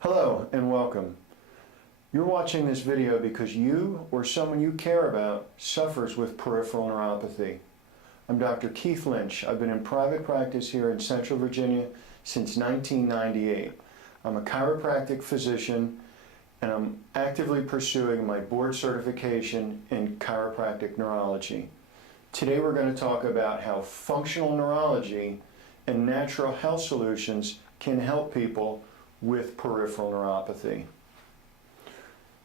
Hello and welcome. You're watching this video because you or someone you care about suffers with peripheral neuropathy. I'm Dr. Keith Lynch. I've been in private practice here in Central Virginia since 1998. I'm a chiropractic physician and I'm actively pursuing my board certification in chiropractic neurology. Today we're going to talk about how functional neurology and natural health solutions can help people with peripheral neuropathy.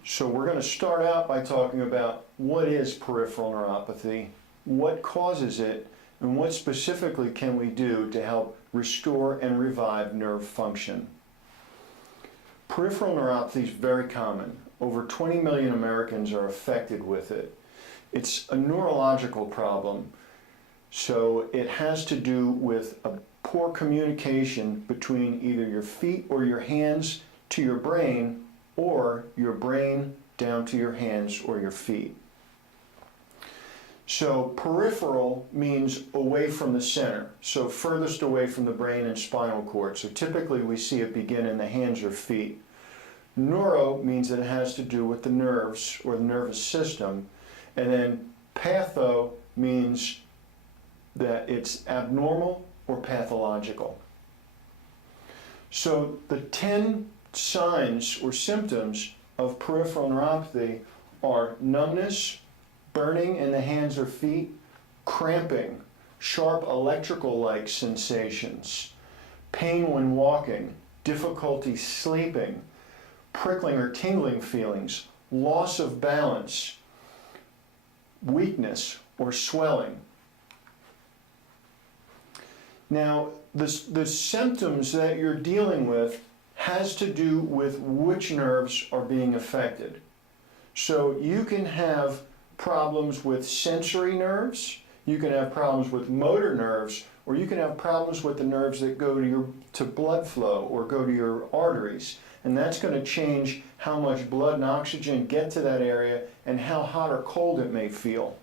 So we're going to start out by talking about what is peripheral neuropathy, what causes it, and what specifically can we do to help restore and revive nerve function. Peripheral neuropathy is very common. Over 20 million Americans are affected with it. It's a neurological problem, so it has to do with a poor communication between either your feet or your hands to your brain, or your brain down to your hands or your feet. So peripheral means away from the center, so furthest away from the brain and spinal cord. So typically we see it begin in the hands or feet. Neuro means that it has to do with the nerves or the nervous system. And then patho means that it's abnormal or pathological. So the 10 signs or symptoms of peripheral neuropathy are numbness, burning in the hands or feet, cramping, sharp electrical-like sensations, pain when walking, difficulty sleeping, prickling or tingling feelings, loss of balance, weakness or swelling. Now, the symptoms that you're dealing with has to do with which nerves are being affected. So you can have problems with sensory nerves, you can have problems with motor nerves, or you can have problems with the nerves that go to blood flow or go to your arteries. And that's going to change how much blood and oxygen get to that area and how hot or cold it may feel.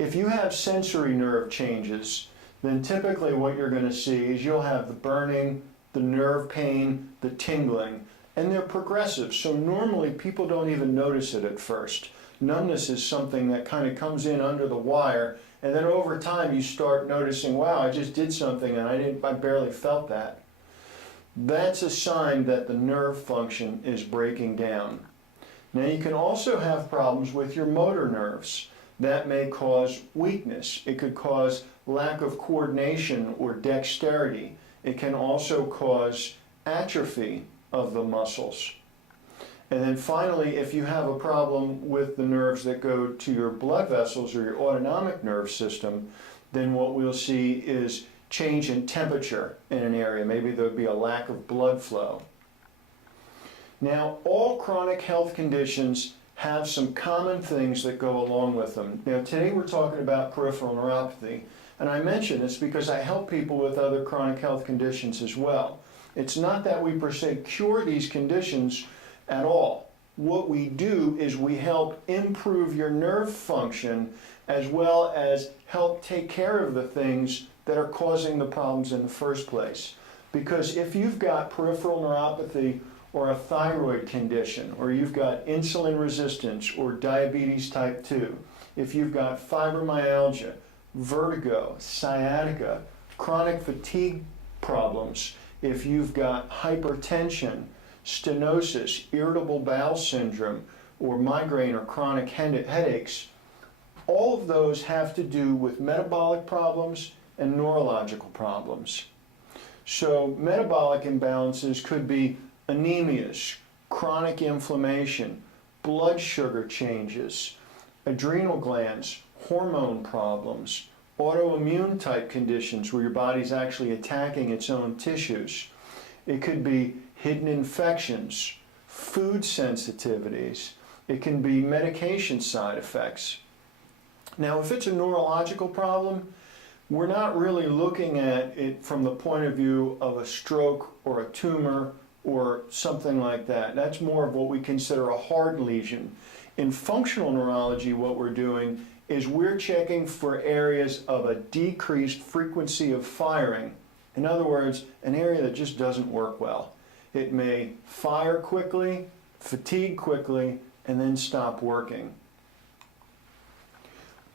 If you have sensory nerve changes, then typically what you're going to see is you'll have the burning, the nerve pain, the tingling, and they're progressive. So normally people don't even notice it at first. Numbness is something that kind of comes in under the wire, and then over time you start noticing, wow, I just did something and I barely felt that. That's a sign that the nerve function is breaking down. Now you can also have problems with your motor nerves. That may cause weakness. It could cause lack of coordination or dexterity. It can also cause atrophy of the muscles. And then finally, if you have a problem with the nerves that go to your blood vessels or your autonomic nerve system, then what we'll see is change in temperature in an area. Maybe there'll be a lack of blood flow. Now, all chronic health conditions have some common things that go along with them. Now, today we're talking about peripheral neuropathy, and I mention this because I help people with other chronic health conditions as well. It's not that we per se cure these conditions at all. What we do is we help improve your nerve function as well as help take care of the things that are causing the problems in the first place. Because if you've got peripheral neuropathy or a thyroid condition, or you've got insulin resistance or diabetes type 2, if you've got fibromyalgia, vertigo, sciatica, chronic fatigue problems, if you've got hypertension, stenosis, irritable bowel syndrome, or migraine or chronic headaches, all of those have to do with metabolic problems and neurological problems. So metabolic imbalances could be anemias, chronic inflammation, blood sugar changes, adrenal glands, hormone problems, autoimmune type conditions where your body's actually attacking its own tissues. It could be hidden infections, food sensitivities. It can be medication side effects. Now, if it's a neurological problem, we're not really looking at it from the point of view of a stroke or a tumor or something like that. That's more of what we consider a hard lesion. In functional neurology, what we're doing is we're checking for areas of a decreased frequency of firing. In other words, an area that just doesn't work well. It may fire quickly, fatigue quickly, and then stop working.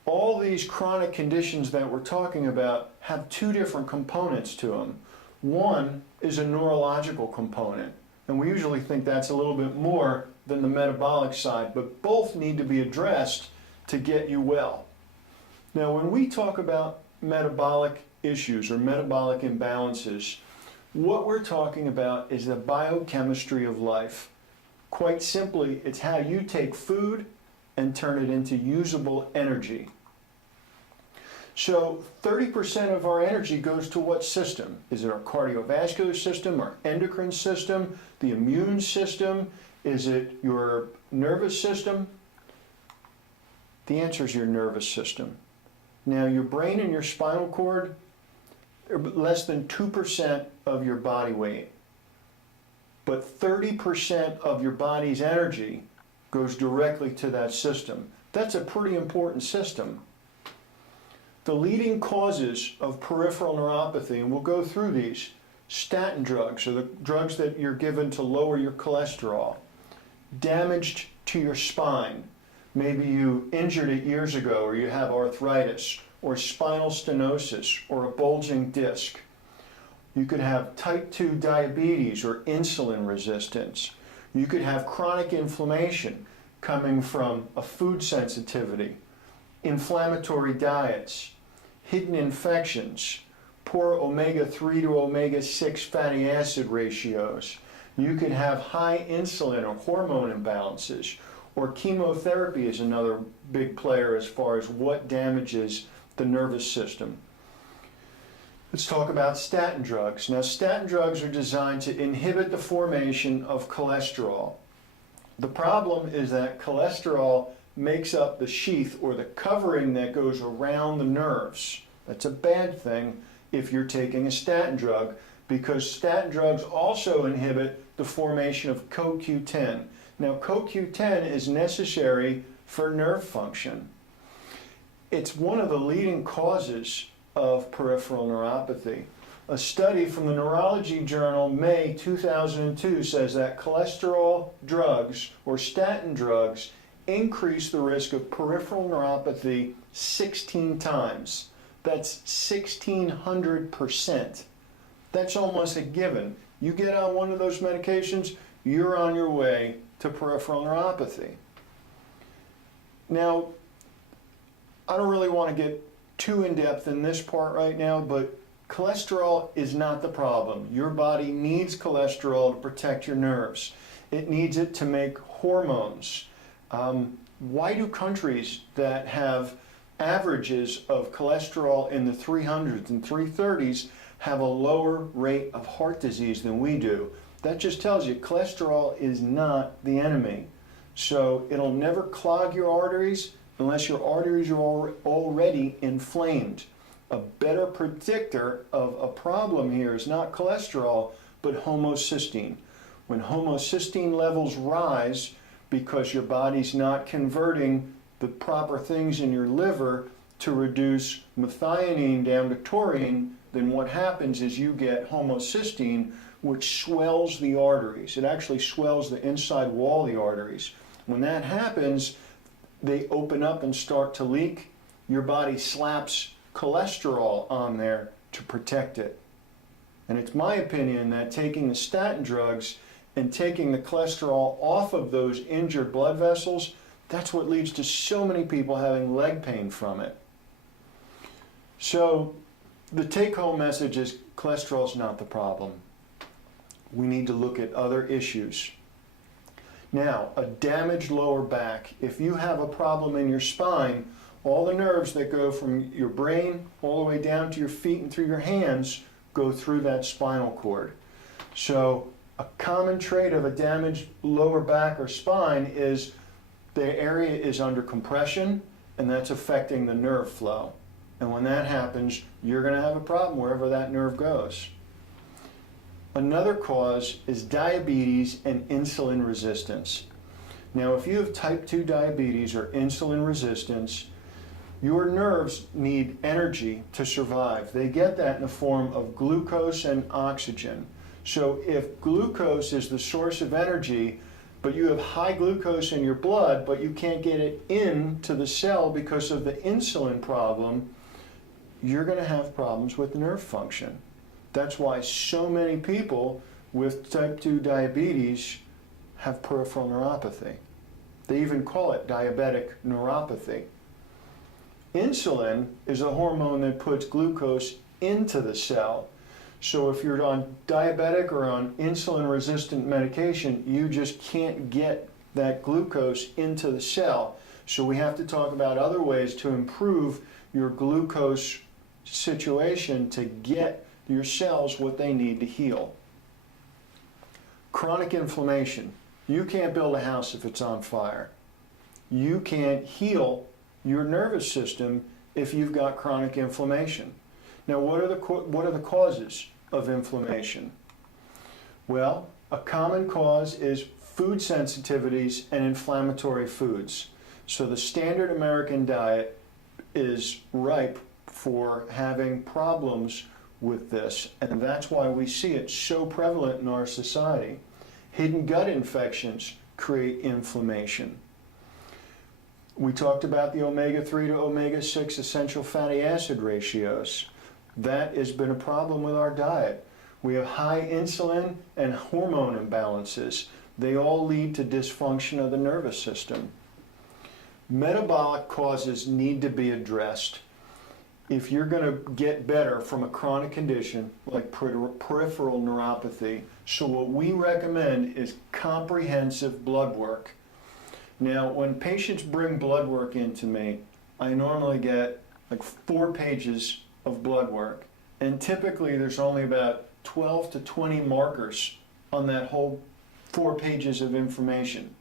All these chronic conditions that we're talking about have two different components to them. One is a neurological component, and we usually think that's a little bit more than the metabolic side, but both need to be addressed to get you well. Now, when we talk about metabolic issues or metabolic imbalances, what we're talking about is the biochemistry of life. Quite simply, it's how you take food and turn it into usable energy. So 30% of our energy goes to what system? Is it our cardiovascular system, our endocrine system, the immune system? Is it your nervous system? The answer is your nervous system. Now, your brain and your spinal cord are less than 2% of your body weight. But 30% of your body's energy goes directly to that system. That's a pretty important system. The leading causes of peripheral neuropathy, and we'll go through these, statin drugs, or the drugs that you're given to lower your cholesterol, damage to your spine. Maybe you injured it years ago, or you have arthritis, or spinal stenosis, or a bulging disc. You could have type 2 diabetes or insulin resistance. You could have chronic inflammation coming from a food sensitivity, inflammatory diets, hidden infections, poor omega-3 to omega-6 fatty acid ratios. You could have high insulin or hormone imbalances, or chemotherapy is another big player as far as what damages the nervous system. Let's talk about statin drugs. Now, statin drugs are designed to inhibit the formation of cholesterol. The problem is that cholesterol makes up the sheath or the covering that goes around the nerves. That's a bad thing if you're taking a statin drug, because statin drugs also inhibit the formation of CoQ10. Now, CoQ10 is necessary for nerve function. It's one of the leading causes of peripheral neuropathy. A study from the Neurology Journal, May 2002, says that cholesterol drugs or statin drugs increase the risk of peripheral neuropathy 16 times. That's 1,600%. That's almost a given. You get on one of those medications, you're on your way to peripheral neuropathy. Now, I don't really want to get too in-depth in this part right now, but cholesterol is not the problem. Your body needs cholesterol to protect your nerves. It needs it to make hormones. Why do countries that have averages of cholesterol in the 300s and 330s have a lower rate of heart disease than we do? That just tells you cholesterol is not the enemy. So it'll never clog your arteries unless your arteries are already inflamed. A better predictor of a problem here is not cholesterol, but homocysteine. When homocysteine levels rise because your body's not converting the proper things in your liver to reduce methionine down to taurine, then what happens is you get homocysteine, which swells the arteries. It actually swells the inside wall of the arteries. When that happens, they open up and start to leak. Your body slaps cholesterol on there to protect it. And it's my opinion that taking the statin drugs and taking the cholesterol off of those injured blood vessels, that's what leads to so many people having leg pain from it. So the take-home message is cholesterol is not the problem. We need to look at other issues. Now, a damaged lower back. If you have a problem in your spine, all the nerves that go from your brain all the way down to your feet and through your hands go through that spinal cord. So a common trait of a damaged lower back or spine is the area is under compression, and that's affecting the nerve flow. And when that happens, you're going to have a problem wherever that nerve goes. Another cause is diabetes and insulin resistance. Now, if you have type 2 diabetes or insulin resistance, your nerves need energy to survive. They get that in the form of glucose and oxygen. So if glucose is the source of energy, but you have high glucose in your blood, but you can't get it into the cell because of the insulin problem, you're going to have problems with nerve function. That's why so many people with type 2 diabetes have peripheral neuropathy. They even call it diabetic neuropathy. Insulin is a hormone that puts glucose into the cell. So if you're on diabetic or on insulin-resistant medication, you just can't get that glucose into the cell. So we have to talk about other ways to improve your glucose situation to get your cells what they need to heal. Chronic inflammation. You can't build a house if it's on fire. You can't heal your nervous system if you've got chronic inflammation. Now, what are the causes of inflammation? Well, a common cause is food sensitivities and inflammatory foods. So the standard American diet is ripe for having problems with this, and that's why we see it so prevalent in our society. Hidden gut infections create inflammation. We talked about the omega-3 to omega-6 essential fatty acid ratios. That has been a problem with our diet. We have high insulin and hormone imbalances. They all lead to dysfunction of the nervous system. Metabolic causes need to be addressed. If you're going to get better from a chronic condition like peripheral neuropathy, so what we recommend is comprehensive blood work. Now, when patients bring blood work into me, I normally get like 4 pages of blood work, and typically there's only about 12 to 20 markers on that whole 4 pages of information.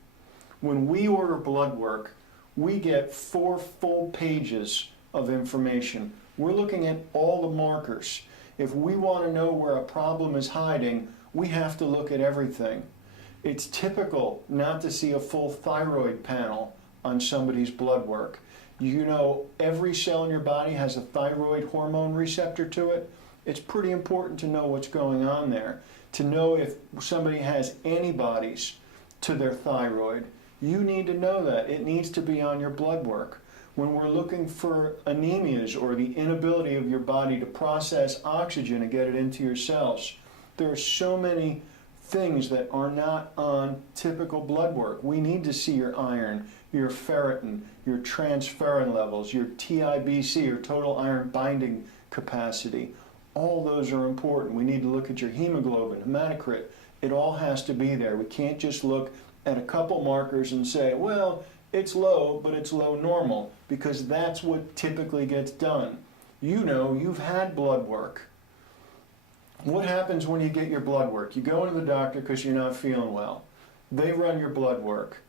When we order blood work, we get 4 full pages of information. We're looking at all the markers. If we want to know where a problem is hiding, we have to look at everything. It's typical not to see a full thyroid panel on somebody's blood work. You know, every cell in your body has a thyroid hormone receptor to it. It's pretty important to know what's going on there. To know if somebody has antibodies to their thyroid, you need to know that. It needs to be on your blood work. When we're looking for anemias or the inability of your body to process oxygen and get it into your cells, there are so many things that are not on typical blood work. We need to see your iron, your ferritin, your transferrin levels, your TIBC, your total iron binding capacity. All those are important. We need to look at your hemoglobin, hematocrit. It all has to be there. We can't just look at a couple markers and say, well, it's low, but it's low normal, because that's what typically gets done. You know, you've had blood work. What happens when you get your blood work? You go into the doctor because you're not feeling well. They run your blood work.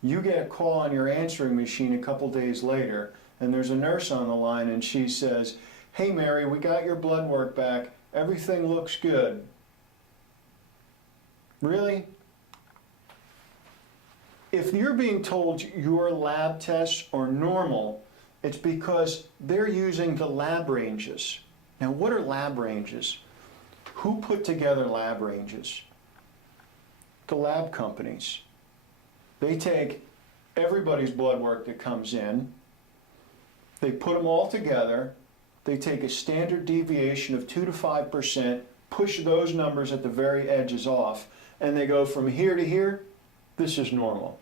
You get a call on your answering machine a couple days later, and there's a nurse on the line, and she says, "Hey Mary, we got your blood work back. Everything looks good." Really? If you're being told your lab tests are normal, it's because they're using the lab ranges. Now, what are lab ranges? Who put together lab ranges? The lab companies. They take everybody's blood work that comes in, they put them all together, they take a standard deviation of 2 to 5%, push those numbers at the very edges off, and they go from here to here, this is normal.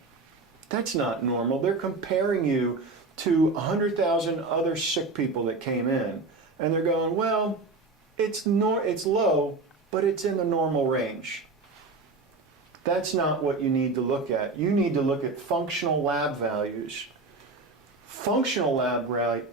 That's not normal. They're comparing you to 100,000 other sick people that came in, and they're going, well, it's low, but it's in the normal range. That's not what you need to look at. You need to look at functional lab values. Functional lab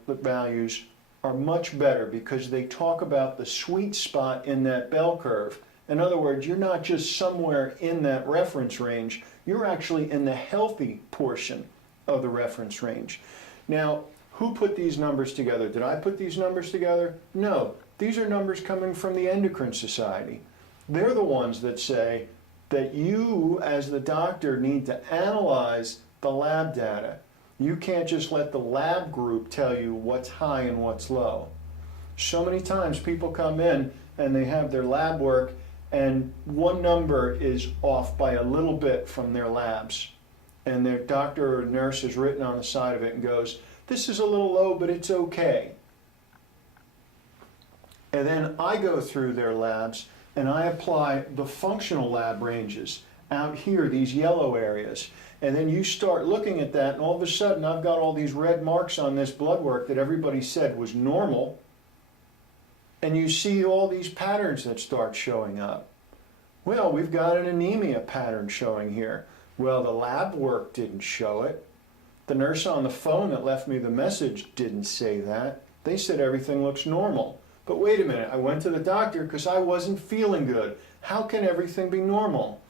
values are much better because they talk about the sweet spot in that bell curve. In other words, you're not just somewhere in that reference range, you're actually in the healthy portion of the reference range. Now, who put these numbers together? Did I put these numbers together? No. These are numbers coming from the Endocrine Society. They're the ones that say that you, as the doctor, need to analyze the lab data. You can't just let the lab group tell you what's high and what's low. So many times people come in and they have their lab work and one number is off by a little bit from their labs, and their doctor or nurse has written on the side of it and goes, this is a little low, but it's okay. And then I go through their labs and I apply the functional lab ranges out here, these yellow areas. And then you start looking at that, and all of a sudden I've got all these red marks on this blood work that everybody said was normal. And you see all these patterns that start showing up. Well, we've got an anemia pattern showing here. Well, the lab work didn't show it. The nurse on the phone that left me the message didn't say that. They said everything looks normal. But wait a minute, I went to the doctor because I wasn't feeling good. How can everything be normal?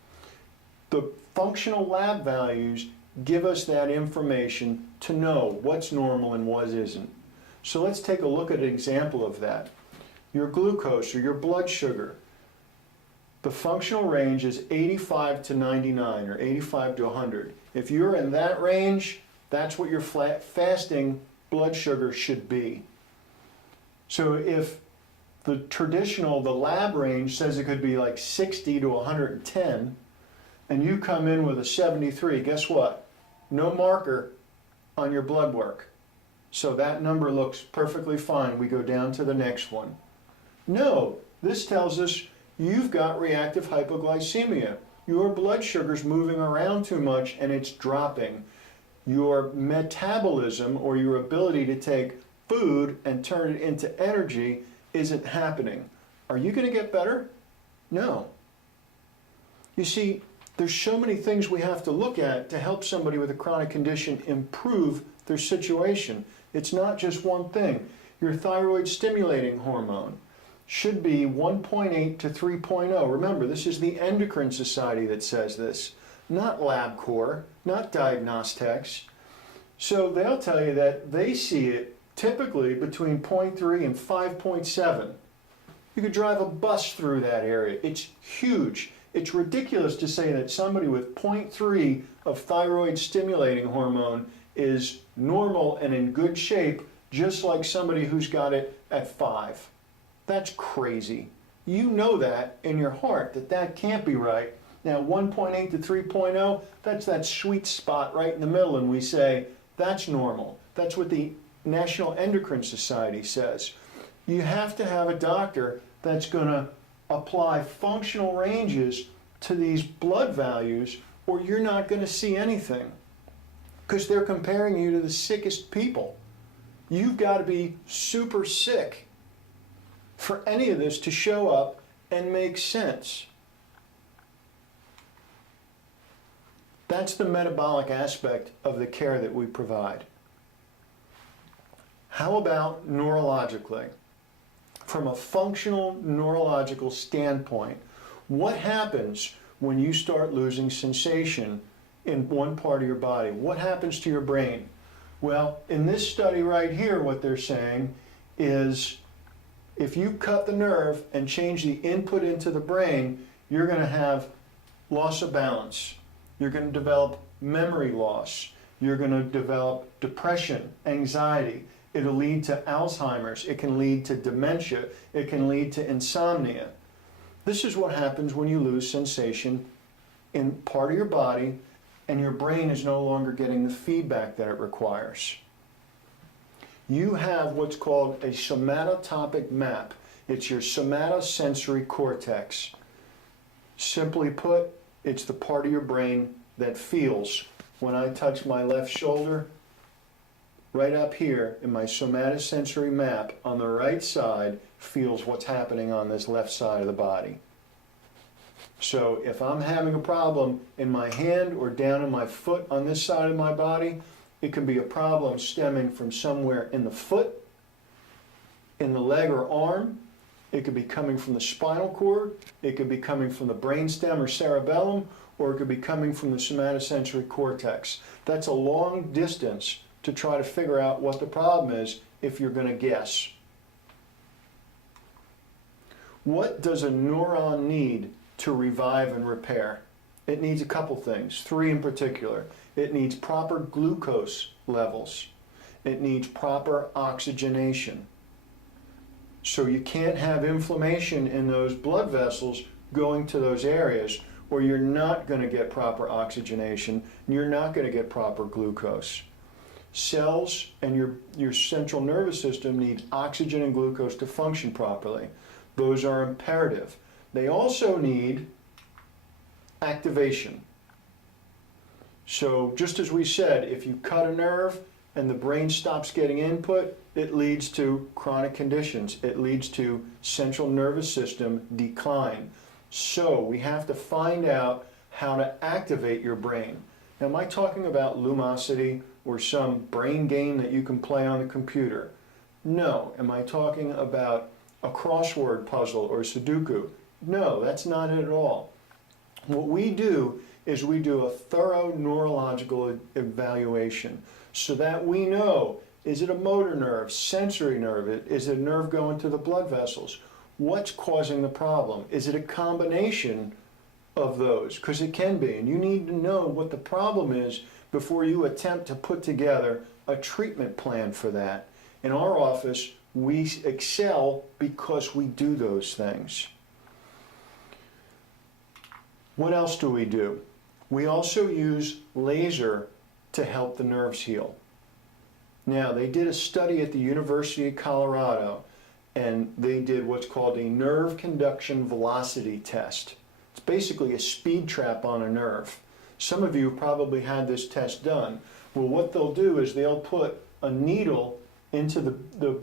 The functional lab values give us that information to know what's normal and what isn't. So let's take a look at an example of that. Your glucose or your blood sugar. The functional range is 85 to 99 or 85 to 100. If you're in that range, that's what your fasting blood sugar should be. So if the lab range says it could be like 60 to 110, and you come in with a 73, guess what? No marker on your blood work. So that number looks perfectly fine. We go down to the next one. No, this tells us you've got reactive hypoglycemia. Your blood sugar's moving around too much and it's dropping. Your metabolism, or your ability to take food and turn it into energy, isn't happening. Are you going to get better? No. You see, there's so many things we have to look at to help somebody with a chronic condition improve their situation. It's not just one thing. Your thyroid stimulating hormone should be 1.8 to 3.0. Remember, this is the Endocrine Society that says this, not LabCorp, not Diagnostics. So they'll tell you that they see it typically between 0.3 and 5.7. You could drive a bus through that area. It's huge. It's ridiculous to say that somebody with 0.3 of thyroid stimulating hormone is normal and in good shape, just like somebody who's got it at 5. That's crazy. You know that in your heart that that can't be right. Now 1.8 to 3.0, that's that sweet spot right in the middle, and we say that's normal. That's what the National Endocrine Society says. You have to have a doctor that's going to apply functional ranges to these blood values, or you're not going to see anything, because they're comparing you to the sickest people. You've got to be super sick for any of this to show up and make sense. That's the metabolic aspect of the care that we provide. How about neurologically? From a functional neurological standpoint, what happens when you start losing sensation in one part of your body? What happens to your brain? Well, in this study right here, what they're saying is if you cut the nerve and change the input into the brain, you're going to have loss of balance. You're going to develop memory loss. You're going to develop depression, anxiety. It'll lead to Alzheimer's. It can lead to dementia. It can lead to insomnia. This is what happens when you lose sensation in part of your body and your brain is no longer getting the feedback that it requires. You have what's called a somatotopic map. It's your somatosensory cortex. Simply put, it's the part of your brain that feels. When I touch my left shoulder, right up here in my somatosensory map on the right side feels what's happening on this left side of the body. So if I'm having a problem in my hand or down in my foot on this side of my body, it could be a problem stemming from somewhere in the foot, in the leg or arm. It could be coming from the spinal cord. It could be coming from the brainstem or cerebellum, or it could be coming from the somatosensory cortex. That's a long distance to try to figure out what the problem is if you're going to guess. What does a neuron need to revive and repair? It needs a couple things, 3 in particular. It needs proper glucose levels. It needs proper oxygenation. So you can't have inflammation in those blood vessels going to those areas, or you're not going to get proper oxygenation, and you're not going to get proper glucose. Cells and your central nervous system needs oxygen and glucose to function properly. Those are imperative. They also need activation. So just as we said, if you cut a nerve and the brain stops getting input, it leads to chronic conditions. It leads to central nervous system decline. So we have to find out how to activate your brain. Now, am I talking about lumosity or some brain game that you can play on the computer? No. Am I talking about a crossword puzzle or Sudoku? No, that's not it at all. What we do is we do a thorough neurological evaluation so that we know, is it a motor nerve, sensory nerve, is it a nerve going to the blood vessels? What's causing the problem? Is it a combination of those? Because it can be, and you need to know what the problem is before you attempt to put together a treatment plan for that. In our office, we excel because we do those things. What else do we do? We also use laser to help the nerves heal. Now, they did a study at the University of Colorado, and they did what's called a nerve conduction velocity test. It's basically a speed trap on a nerve. Some of you probably had this test done. Well, what they'll do is they'll put a needle into the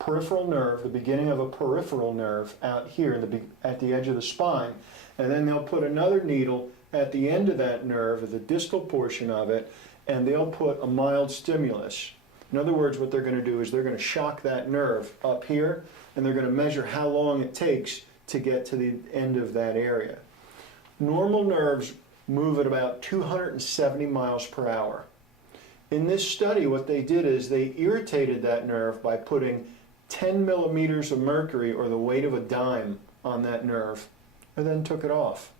peripheral nerve, the beginning of a peripheral nerve out here at the edge of the spine, and then they'll put another needle at the end of that nerve, at the distal portion of it, and they'll put a mild stimulus. In other words, what they're going to do is they're going to shock that nerve up here, and they're going to measure how long it takes to get to the end of that area. Normal nerves move at about 270 miles per hour. In this study, what they did is they irritated that nerve by putting 10 millimeters of mercury, or the weight of a dime, on that nerve, and then took it off.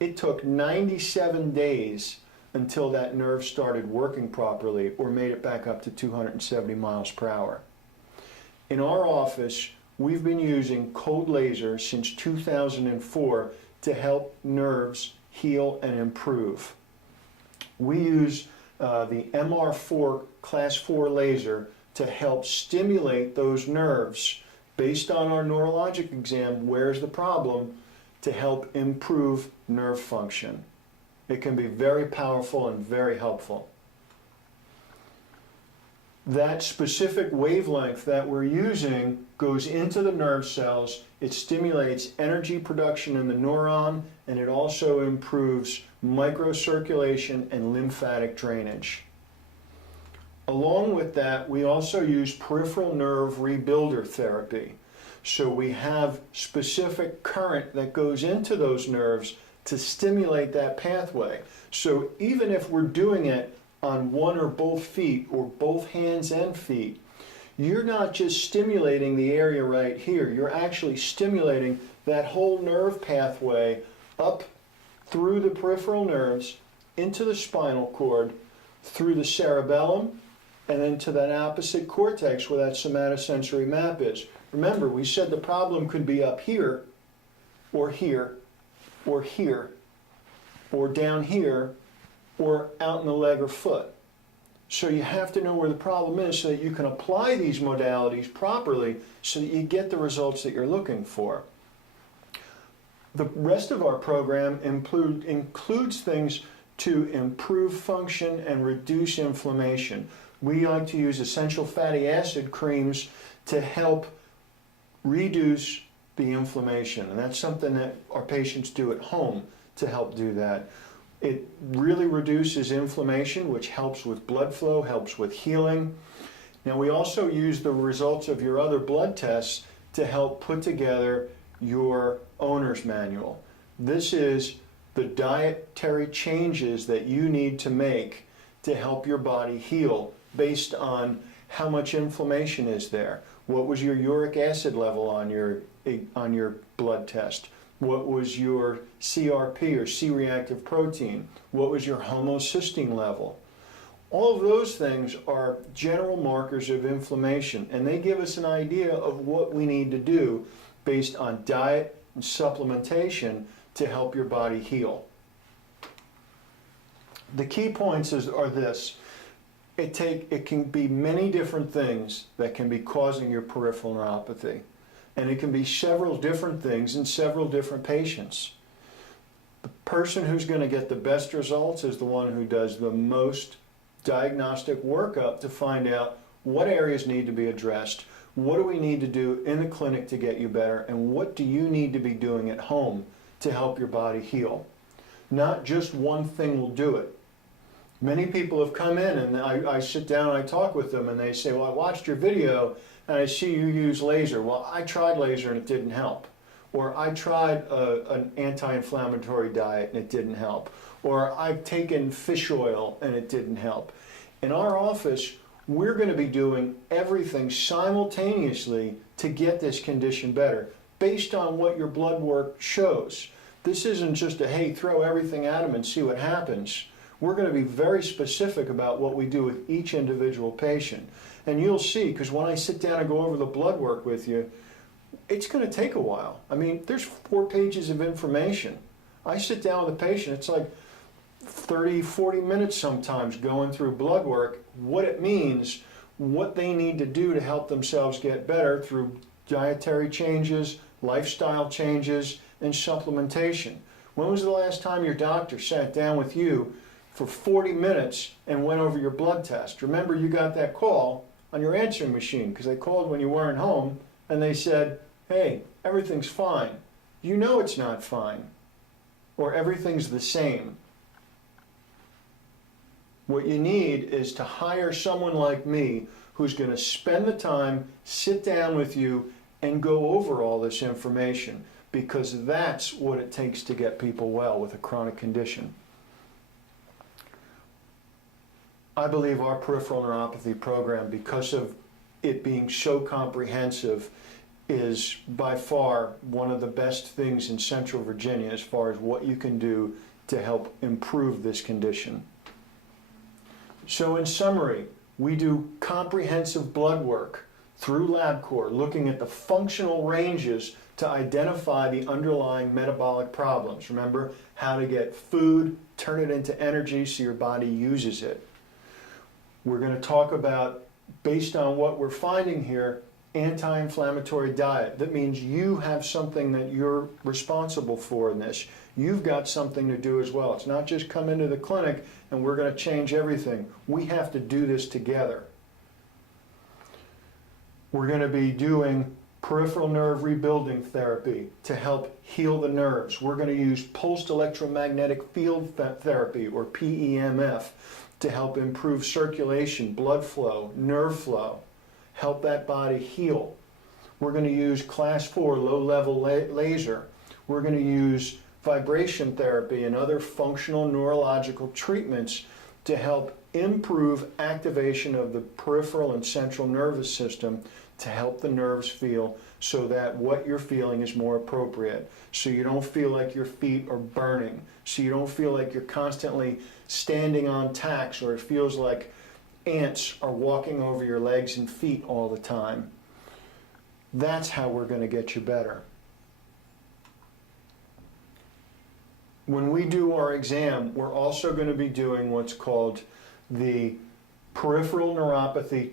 It took 97 days until that nerve started working properly or made it back up to 270 miles per hour. In our office, we've been using cold laser since 2004 to help nerves heal and improve. We use the MR4 class 4 laser to help stimulate those nerves based on our neurologic exam, where's the problem, to help improve nerve function. It can be very powerful and very helpful. That specific wavelength that we're using goes into the nerve cells. It stimulates energy production in the neuron, and it also improves microcirculation and lymphatic drainage. Along with that, we also use peripheral nerve rebuilder therapy. So we have specific current that goes into those nerves to stimulate that pathway. So even if we're doing it on one or both feet, or both hands and feet, you're not just stimulating the area right here, you're actually stimulating that whole nerve pathway up through the peripheral nerves, into the spinal cord, through the cerebellum, and then to that opposite cortex where that somatosensory map is. Remember, we said the problem could be up here, or here, or here, or down here, or out in the leg or foot. So you have to know where the problem is so that you can apply these modalities properly so that you get the results that you're looking for. The rest of our program includes things to improve function and reduce inflammation. We like to use essential fatty acid creams to help reduce the inflammation, and that's something that our patients do at home to help do that. It really reduces inflammation, which helps with blood flow, helps with healing. Now, we also use the results of your other blood tests to help put together your owner's manual. This is the dietary changes that you need to make to help your body heal based on how much inflammation is there. What was your uric acid level on your blood test? What was your CRP, or C-reactive protein? What was your homocysteine level? All of those things are general markers of inflammation, and they give us an idea of what we need to do based on diet and supplementation to help your body heal. The key points are this. It can be many different things that can be causing your peripheral neuropathy. And it can be several different things in several different patients. The person who's going to get the best results is the one who does the most diagnostic workup to find out what areas need to be addressed, what do we need to do in the clinic to get you better, and what do you need to be doing at home to help your body heal. Not just one thing will do it. Many people have come in and I sit down and I talk with them and they say, well, I watched your video and I see you use laser. Well, I tried laser and it didn't help. Or I tried an anti-inflammatory diet and it didn't help. Or I've taken fish oil and it didn't help. In our office, we're going to be doing everything simultaneously to get this condition better, based on what your blood work shows. This isn't just a, hey, throw everything at them and see what happens. We're going to be very specific about what we do with each individual patient. And you'll see, because when I sit down and go over the blood work with you, it's going to take a while. I mean, there's 4 pages of information. I sit down with a patient, it's like 30, 40 minutes sometimes going through blood work, what it means, what they need to do to help themselves get better through dietary changes, lifestyle changes, and supplementation. When was the last time your doctor sat down with you for 40 minutes and went over your blood test? Remember, you got that call on your answering machine because they called when you weren't home and they said, hey, everything's fine. You know it's not fine, or everything's the same. What you need is to hire someone like me who's going to spend the time, sit down with you, and go over all this information, because that's what it takes to get people well with a chronic condition. I believe our peripheral neuropathy program, because of it being so comprehensive, is by far one of the best things in Central Virginia as far as what you can do to help improve this condition. So in summary, we do comprehensive blood work through LabCorp, looking at the functional ranges to identify the underlying metabolic problems. Remember, how to get food, turn it into energy so your body uses it. We're going to talk about, based on what we're finding here, anti-inflammatory diet. That means you have something that you're responsible for in this. You've got something to do as well. It's not just come into the clinic and we're going to change everything. We have to do this together. We're going to be doing peripheral nerve rebuilding therapy to help heal the nerves. We're going to use pulsed electromagnetic field therapy, or PEMF, to help improve circulation, blood flow, nerve flow, help that body heal. We're going to use class 4 low-level laser. We're going to use vibration therapy and other functional neurological treatments to help improve activation of the peripheral and central nervous system to help the nerves feel, so that what you're feeling is more appropriate. So you don't feel like your feet are burning. So you don't feel like you're constantly standing on tacks, or it feels like ants are walking over your legs and feet all the time. That's how we're going to get you better. When we do our exam, we're also going to be doing what's called the Peripheral Neuropathy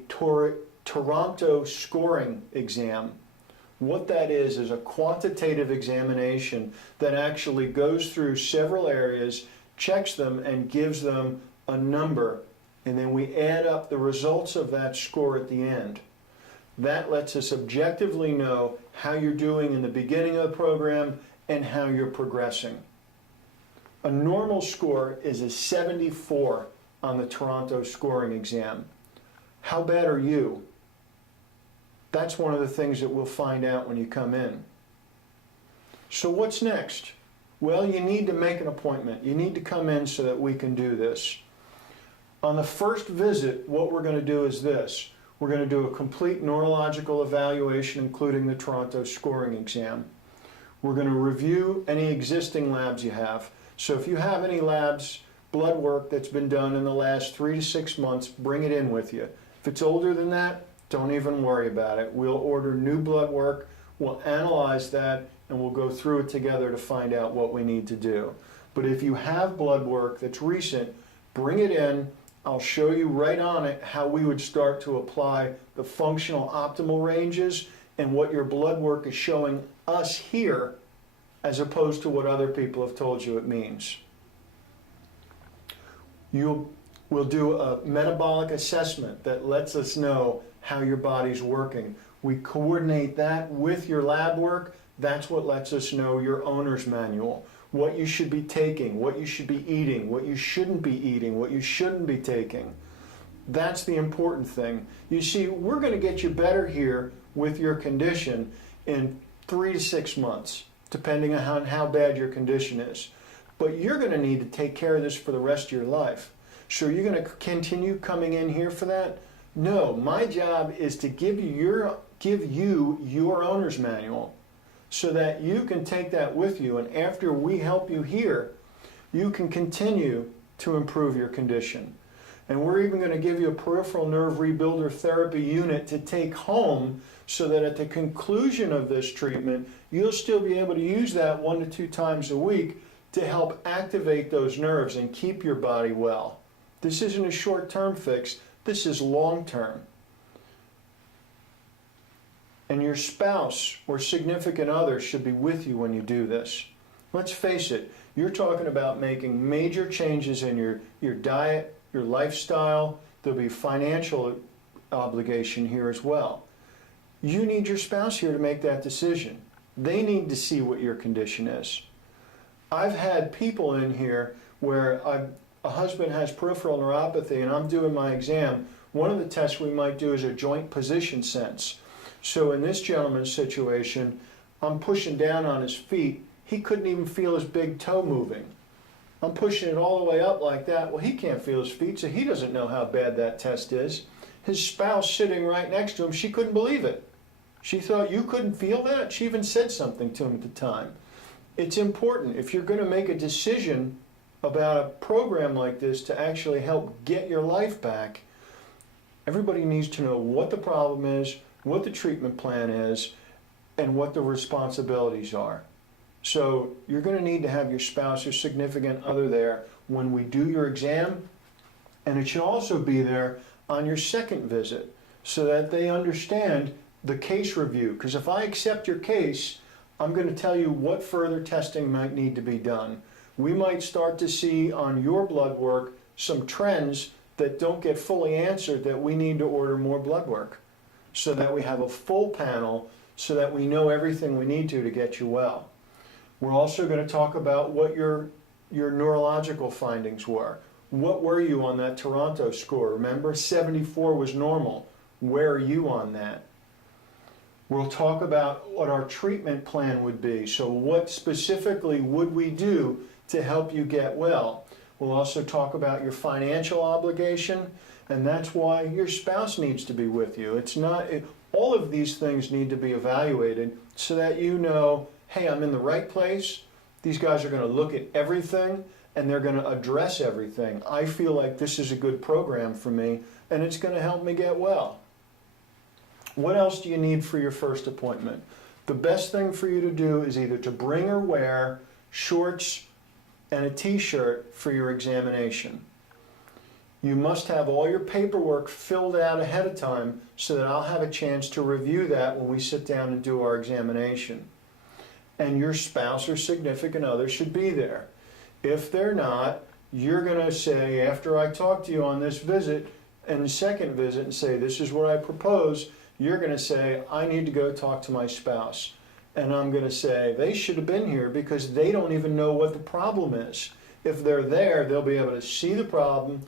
Toronto Scoring Exam. What that is a quantitative examination that actually goes through several areas, checks them, and gives them a number, and then we add up the results of that score at the end. That lets us objectively know how you're doing in the beginning of the program and how you're progressing. A normal score is a 74 on the Toronto Scoring Exam. How bad are you? That's one of the things that we'll find out when you come in. So what's next? Well, you need to make an appointment. You need to come in so that we can do this. On the first visit, what we're going to do is this. We're going to do a complete neurological evaluation, including the Toronto Scoring Exam. We're going to review any existing labs you have. So if you have any labs, blood work that's been done in the last 3 to 6 months, bring it in with you. If it's older than that, don't even worry about it. We'll order new blood work, we'll analyze that, and we'll go through it together to find out what we need to do. But if you have blood work that's recent, bring it in. I'll show you right on it how we would start to apply the functional optimal ranges and what your blood work is showing us here as opposed to what other people have told you it means. We'll do a metabolic assessment that lets us know how your body's working. We coordinate that with your lab work. That's what lets us know your owner's manual, what you should be taking, what you should be eating, what you shouldn't be eating, what you shouldn't be taking. That's the important thing. You see, we're going to get you better here with your condition in 3 to 6 months, depending on how bad your condition is. But you're going to need to take care of this for the rest of your life. So you're going to continue coming in here for that? No, my job is to give you your owner's manual so that you can take that with you, and after we help you here, you can continue to improve your condition. And we're even going to give you a peripheral nerve rebuilder therapy unit to take home so that at the conclusion of this treatment, you'll still be able to use that 1 to 2 times a week to help activate those nerves and keep your body well. This isn't a short-term fix, this is long-term. And your spouse or significant other should be with you when you do this. Let's face it, you're talking about making major changes in your diet, your lifestyle. There'll be financial obligation here as well. You need your spouse here to make that decision. They need to see what your condition is. I've had people in here where a husband has peripheral neuropathy and I'm doing my exam. One of the tests we might do is a joint position sense. So in this gentleman's situation, I'm pushing down on his feet. He couldn't even feel his big toe moving. I'm pushing it all the way up like that. Well, he can't feel his feet, so he doesn't know how bad that test is. His spouse sitting right next to him, she couldn't believe it. She thought, you couldn't feel that? She even said something to him at the time. It's important, if you're going to make a decision about a program like this to actually help get your life back, everybody needs to know what the problem is, what the treatment plan is, and what the responsibilities are. So you're going to need to have your spouse or significant other there when we do your exam, and it should also be there on your second visit so that they understand the case review. Because if I accept your case, I'm going to tell you what further testing might need to be done. We might start to see on your blood work some trends that don't get fully answered that we need to order more blood work so that we have a full panel so that we know everything we need to get you well. We're also going to talk about what your neurological findings were. What were you on that Toronto score? Remember, 74 was normal. Where are you on that? We'll talk about what our treatment plan would be. So what specifically would we do to help you get well? We'll also talk about your financial obligation, and that's why your spouse needs to be with you. All of these things need to be evaluated so that you know, hey, I'm in the right place. These guys are going to look at everything and they're going to address everything. I feel like this is a good program for me and it's going to help me get well. What else do you need for your first appointment? The best thing for you to do is either to bring or wear shorts and a t-shirt for your examination. You must have all your paperwork filled out ahead of time so that I'll have a chance to review that when we sit down and do our examination. And your spouse or significant other should be there. If they're not, you're going to say, after I talk to you on this visit and the second visit and say, this is what I propose, you're going to say, I need to go talk to my spouse. And I'm going to say, they should have been here because they don't even know what the problem is. If they're there, they'll be able to see the problem,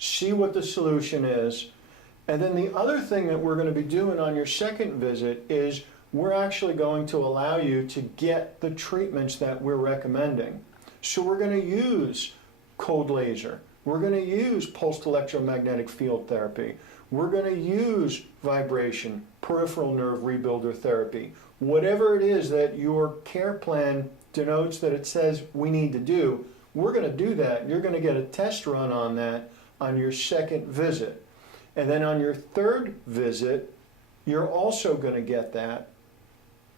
see what the solution is. And then the other thing that we're going to be doing on your second visit is we're actually going to allow you to get the treatments that we're recommending. So we're going to use cold laser. We're going to use pulsed electromagnetic field therapy. We're going to use vibration, peripheral nerve rebuilder therapy. Whatever it is that your care plan denotes that it says we need to do, we're going to do that. You're going to get a test run on that on your second visit. And then on your third visit, you're also going to get that.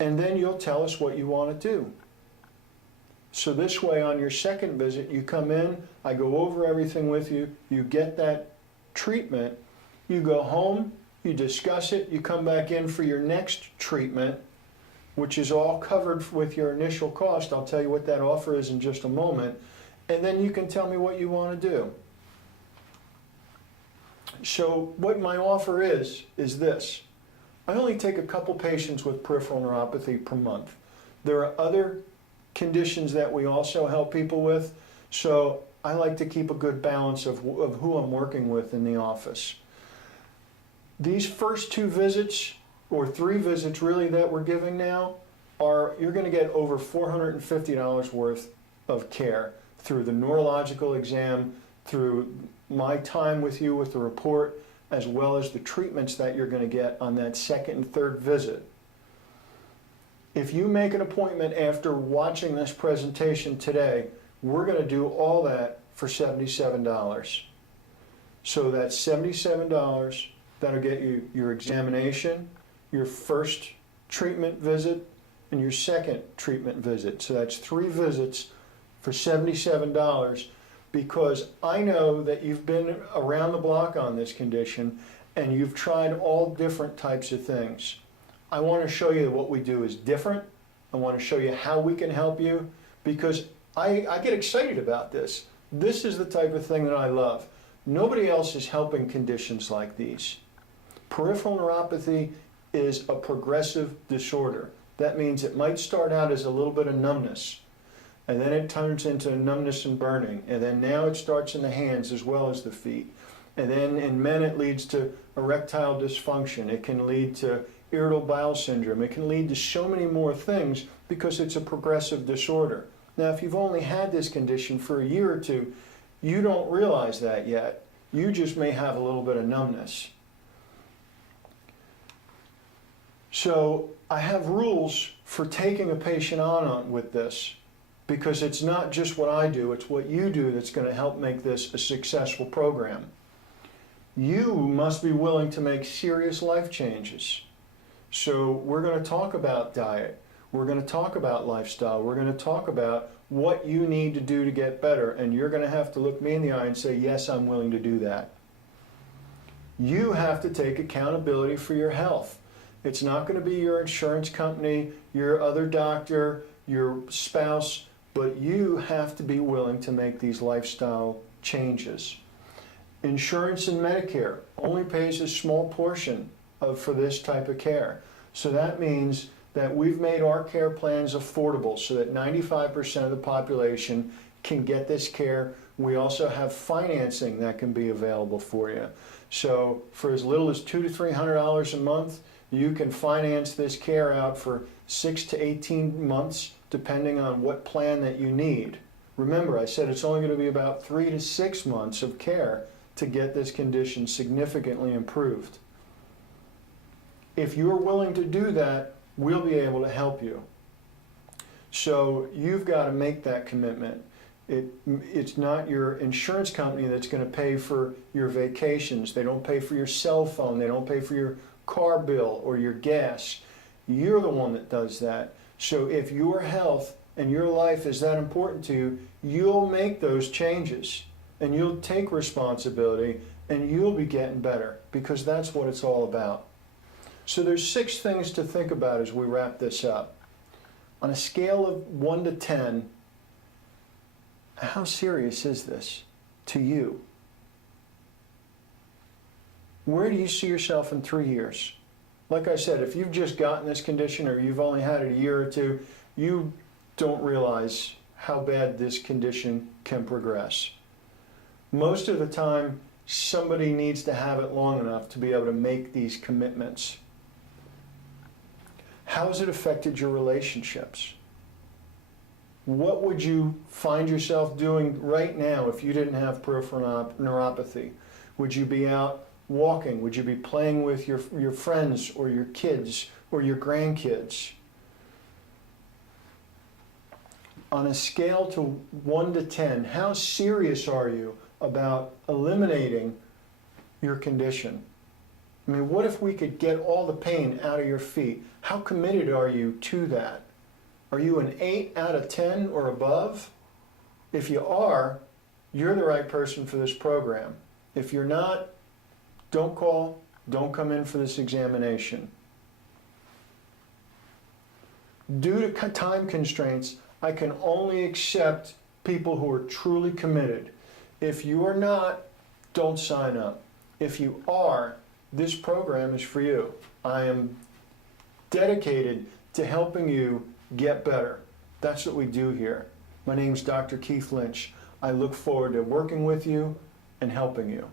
and then you'll tell us what you want to do. So this way, on your second visit, you come in, I go over everything with you, you get that treatment, you go home, you discuss it, you come back in for your next treatment, which is all covered with your initial cost. I'll tell you what that offer is in just a moment, and then you can tell me what you want to do. So what my offer is this. I only take a couple patients with peripheral neuropathy per month. There are other conditions that we also help people with, so I like to keep a good balance of who I'm working with in the office. These first 2 visits, or 3 visits really, that we're giving now, you're going to get over $450 worth of care through the neurological exam, through my time with you with the report, as well as the treatments that you're going to get on that second and third visit. If you make an appointment after watching this presentation today, we're going to do all that for $77. So that's $77. That'll get you your examination, your first treatment visit, and your second treatment visit. So that's 3 visits for $77, because I know that you've been around the block on this condition and you've tried all different types of things. I want to show you that what we do is different. I want to show you how we can help you, because I get excited about this. This is the type of thing that I love. Nobody else is helping conditions like these. Peripheral neuropathy is a progressive disorder. That means it might start out as a little bit of numbness, and then it turns into numbness and burning, and then now it starts in the hands as well as the feet. And then in men it leads to erectile dysfunction. It can lead to irritable bowel syndrome. It can lead to so many more things because it's a progressive disorder. Now, if you've only had this condition for a year or 2, you don't realize that yet. You just may have a little bit of numbness. So I have rules for taking a patient on with this, because it's not just what I do, it's what you do that's going to help make this a successful program. You must be willing to make serious life changes. So we're going to talk about diet, we're going to talk about lifestyle, we're going to talk about what you need to do to get better, and you're going to have to look me in the eye and say, yes, I'm willing to do that. You have to take accountability for your health. It's not going to be your insurance company, your other doctor, your spouse, but you have to be willing to make these lifestyle changes. Insurance and Medicare only pays a small portion for this type of care. So that means that we've made our care plans affordable so that 95% of the population can get this care. We also have financing that can be available for you. So for as little as $200 to $300 a month, you can finance this care out for 6 to 18 months, depending on what plan that you need. Remember, I said it's only going to be about 3 to 6 months of care to get this condition significantly improved. If you're willing to do that, we'll be able to help you. So you've got to make that commitment. It's not your insurance company that's going to pay for your vacations. They don't pay for your cell phone. They don't pay for your car bill or your gas. You're the one that does that. So if your health and your life is that important to you, you'll make those changes and you'll take responsibility and you'll be getting better, because that's what it's all about. So there's 6 things to think about as we wrap this up. On a scale of 1 to 10, how serious is this to you? Where do you see yourself in 3 years? Like I said, if you've just gotten this condition or you've only had it a year or 2, you don't realize how bad this condition can progress. Most of the time, somebody needs to have it long enough to be able to make these commitments. How has it affected your relationships? What would you find yourself doing right now if you didn't have peripheral neuropathy? Would you be out walking? Would you be playing with your friends or your kids or your grandkids? On a scale to 1 to 10, how serious are you about eliminating your condition? I mean, what if we could get all the pain out of your feet? How committed are you to that? Are you an 8 out of 10 or above? If you are, you're the right person for this program. If you're not, don't call, don't come in for this examination. Due to time constraints, I can only accept people who are truly committed. If you are not, don't sign up. If you are, this program is for you. I am dedicated to helping you get better. That's what we do here. My name's Dr. Keith Lynch. I look forward to working with you and helping you.